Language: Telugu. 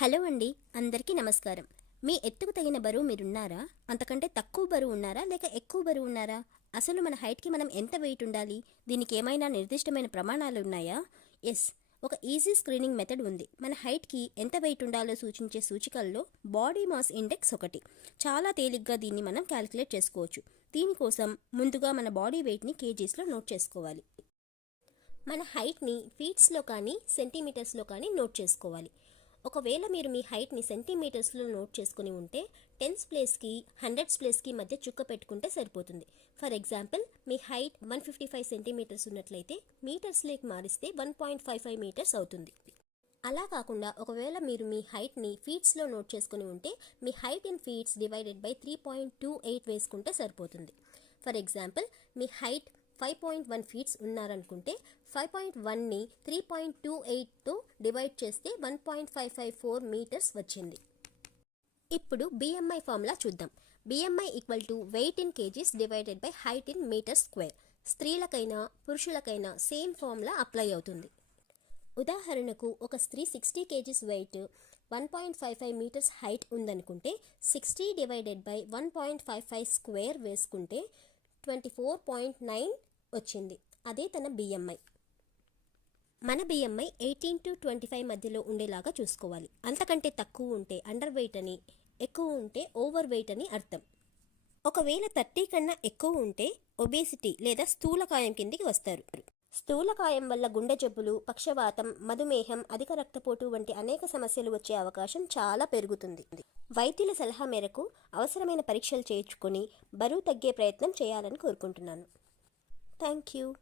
హలో అండి అందరికీ నమస్కారం. మీ ఎత్తుకు తగిన బరువు మీరున్నారా? అంతకంటే తక్కువ బరువు ఉన్నారా? లేక ఎక్కువ బరువు ఉన్నారా? అసలు మన హైట్కి మనం ఎంత వెయిట్ ఉండాలి? దీనికి ఏమైనా నిర్దిష్టమైన ప్రమాణాలు ఉన్నాయా? ఎస్ ఒక ఈజీ స్క్రీనింగ్ మెథడ్ ఉంది. మన హైట్కి ఎంత వెయిట్ ఉండాలో సూచించే సూచికల్లో బాడీ మాస్ ఇండెక్స్ ఒకటి. చాలా తేలిగ్గా దీన్ని మనం క్యాలిక్యులేట్ చేసుకోవచ్చు. దీనికోసం ముందుగా మన బాడీ వెయిట్ని కేజీస్లో నోట్ చేసుకోవాలి. మన హైట్ని ఫీట్స్లో కానీ సెంటీమీటర్స్లో కానీ నోట్ చేసుకోవాలి. ఒకవేళ మీరు మీ హైట్ని సెంటీమీటర్స్లో నోట్ చేసుకుని ఉంటే టెన్స్ ప్లేస్కి హండ్రెడ్స్ ప్లేస్కి మధ్య చుక్క పెట్టుకుంటే సరిపోతుంది. For example me height one fifty five centimetres ఉన్నట్లయితే మీటర్స్లోకి మారిస్తే one point five five metres అవుతుంది. అలా కాకుండా ఒకవేళ మీరు మీ హైట్ని ఫీట్స్లో నోట్ చేసుకుని ఉంటే మీ height in feets divided by three point two eight వేసుకుంటే సరిపోతుంది. For example me height five point one feets ఉన్నారనుకుంటే five point వన్ని త్రీ పాయింట్ టూ ఎయిట్తో డివైడ్ చేస్తే one point five five four metres వచ్చింది. ఇప్పుడు బిఎంఐ ఫార్ములా చూద్దాం. BMI equal to weight in kgs divided by height in metre square స్త్రీలకైనా పురుషులకైనా సేమ్ ఫార్ములా అప్లై అవుతుంది. ఉదాహరణకు ఒక స్త్రీ sixty kgs weight one point five five metres height ఉందనుకుంటే sixty divided by one point five five square వేసుకుంటే ట్వంటీ ఫోర్ పాయింట్ నైన్ వచ్చింది. అదే తన బిఎంఐ మన BMI eighteen to twenty five మధ్యలో ఉండేలాగా చూసుకోవాలి. అంతకంటే తక్కువ ఉంటే అండర్ వెయిట్ అని ఎక్కువ ఉంటే ఓవర్ వెయిట్ అని అర్థం. ఒకవేళ థర్టీ కన్నా ఎక్కువ ఉంటే ఒబేసిటీ లేదా స్థూలకాయం కిందికి వస్తారు. స్థూలకాయం వల్ల గుండె జబ్బులు పక్షవాతం మధుమేహం అధిక రక్తపోటు వంటి అనేక సమస్యలు వచ్చే అవకాశం చాలా పెరుగుతుంది. వైద్యుల సలహా మేరకు అవసరమైన పరీక్షలు చేయించుకొని బరువు తగ్గే ప్రయత్నం చేయాలని కోరుకుంటున్నాను. Thank you.